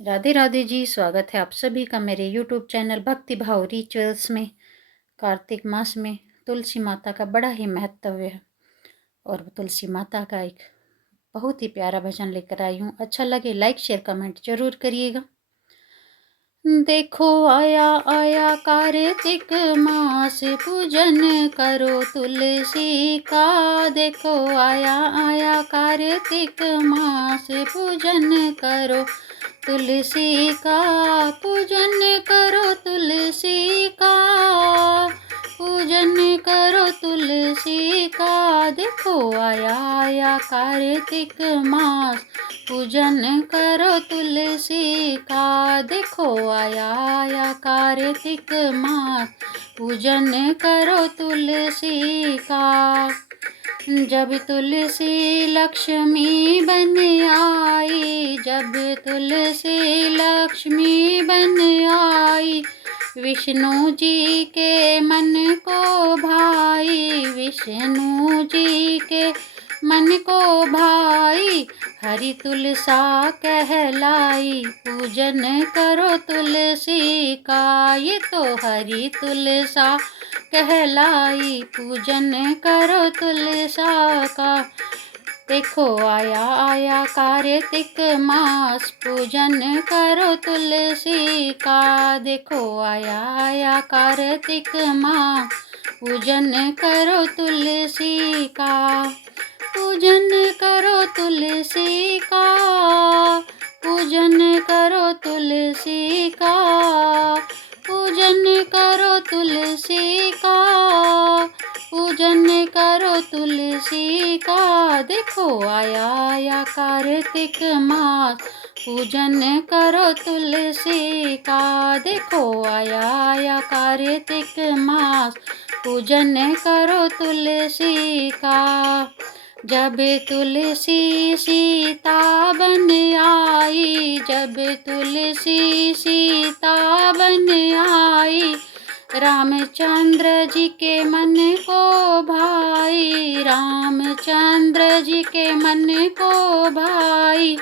राधे राधे जी। स्वागत है आप सभी का मेरे यूट्यूब चैनल भक्ति भाव रिचुअल्स में। कार्तिक मास में तुलसी माता का बड़ा ही महत्व है और तुलसी माता का एक बहुत ही प्यारा भजन लेकर आई हूँ। अच्छा लगे लाइक शेयर कमेंट जरूर करिएगा। देखो आया आया कार्तिक मास, पूजन करो तुलसी का। देखो आया आया कार्तिक मास, पूजन करो तुलसी का। पूजन करो तुलसी का, पूजन करो तुलसी का। देखो आया आया कार्तिक मास, पूजन करो तुलसी का। देखो आया आया कार्तिक मास, पूजन करो तुलसी का। जब तुलसी लक्ष्मी बन आई, जब तुलसी लक्ष्मी बन आई, विष्णु जी के मन को भाई, विष्णु जी के मन को भाई। हरि तुलसा कहलाई, पूजन करो तुलसी का। ये तो हरि तुलसा कहलाई, पूजन करो तुलसा का। देखो आया आया कार्तिक मास, पूजन करो तुलसी का। देखो आया आया कार्तिक मास, पूजन करो तुलसी का। पूजन करो तुलसी का, पूजन करो तुलसी का। पूजन करो तुलसी का, पूजन करो तुलसी का। देखो आया आया कार्तिक मास, पूजन करो तुलसी का। देखो आया आया कार्तिक मास, पूजन करो तुलसी का। जब तुलसी सीता बन आई, जब तुलसी सीता बन आई, रामचंद्र जी के मन को भाई, रामचंद्र जी के मन को भाई।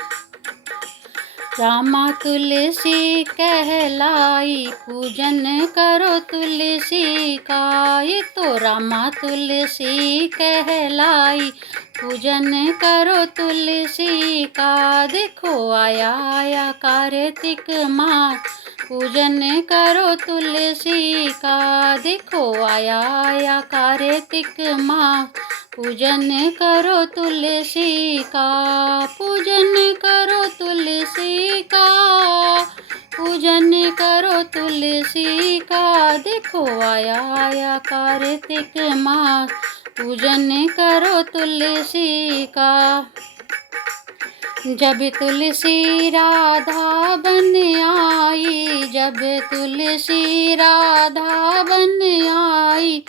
रामा तुलसी कहलाई, पूजन करो तुलसी का। ये तो रामा तुलसी कहलाई, पूजन करो तुलसी का। देखो आया आया कार्तिक मास, पूजन करो तुलसी का। देखो आया आया कार्तिक मास, पूजन करो तुलसी का। पूजन करो तुलसी का, पूजन करो तुलसी का। देखो आया आया कार्तिक मास, पूजन करो तुलसी का। जब तुलसी राधा बन आई, जब तुलसी राधा बन आई,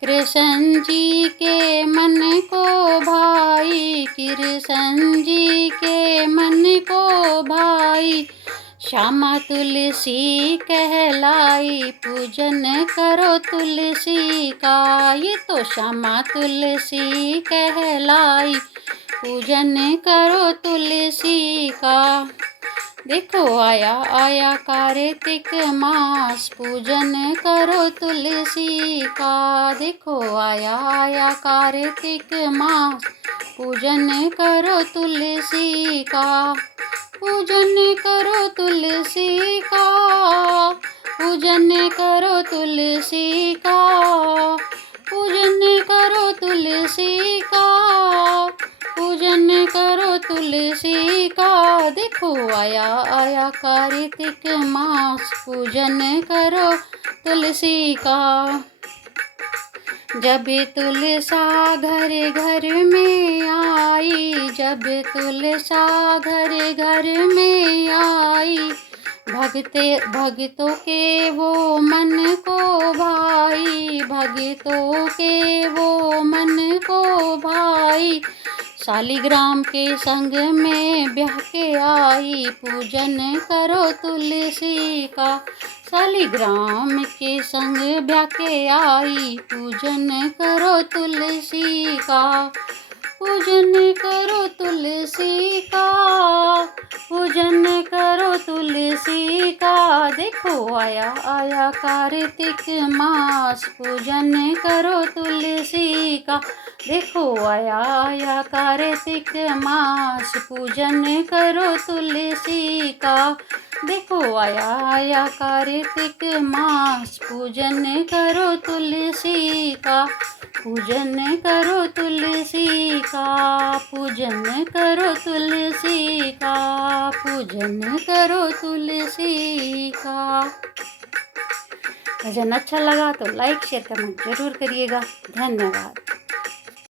कृष्ण जी के मन को भाई, कृष्ण जी के मन को भाई। श्यामा तुलसी कहलाई, पूजन करो तुलसी का। ये तो श्यामा तुलसी कहलाई, पूजन करो तुलसी का। देखो आया आया कार्तिक मास, पूजन करो तुलसी का। देखो आया आया कार्तिक मास, पूजन करो तुलसी का। पूजन करो तुलसी का, पूजन करो तुलसी का। पूजन करो तुलसी का, पूजन करो तुलसी का। देखो आया आया कार्तिक मास, पूजन करो तुलसी का। जब तुलसा घर घर में आई, जब तुलसा घर घर में आई, भक्तों के वो मन को भाई, भक्तों के वो मन को भाई। शालिग्राम के संग में ब्याह के आई, पूजन करो तुलसी का। शालिग्राम के संग ब्याह के आई, पूजन करो तुलसी का। पूजन करो तुलसी का, पूजन करो तुलसी तुलसी का। देखो आया आया कार्तिक मास, पूजन करो तुलसी का। देखो आया आया कार्तिक मास, पूजन करो तुलसी का। देखो आया आया कार्तिक मास, पूजन करो तुलसी का। पूजन करो तुलसी का, पूजन करो तुलसी का, पूजन करो तुलसी का। भजन अच्छा लगा तो लाइक शेयर कमेंट जरूर करिएगा। धन्यवाद।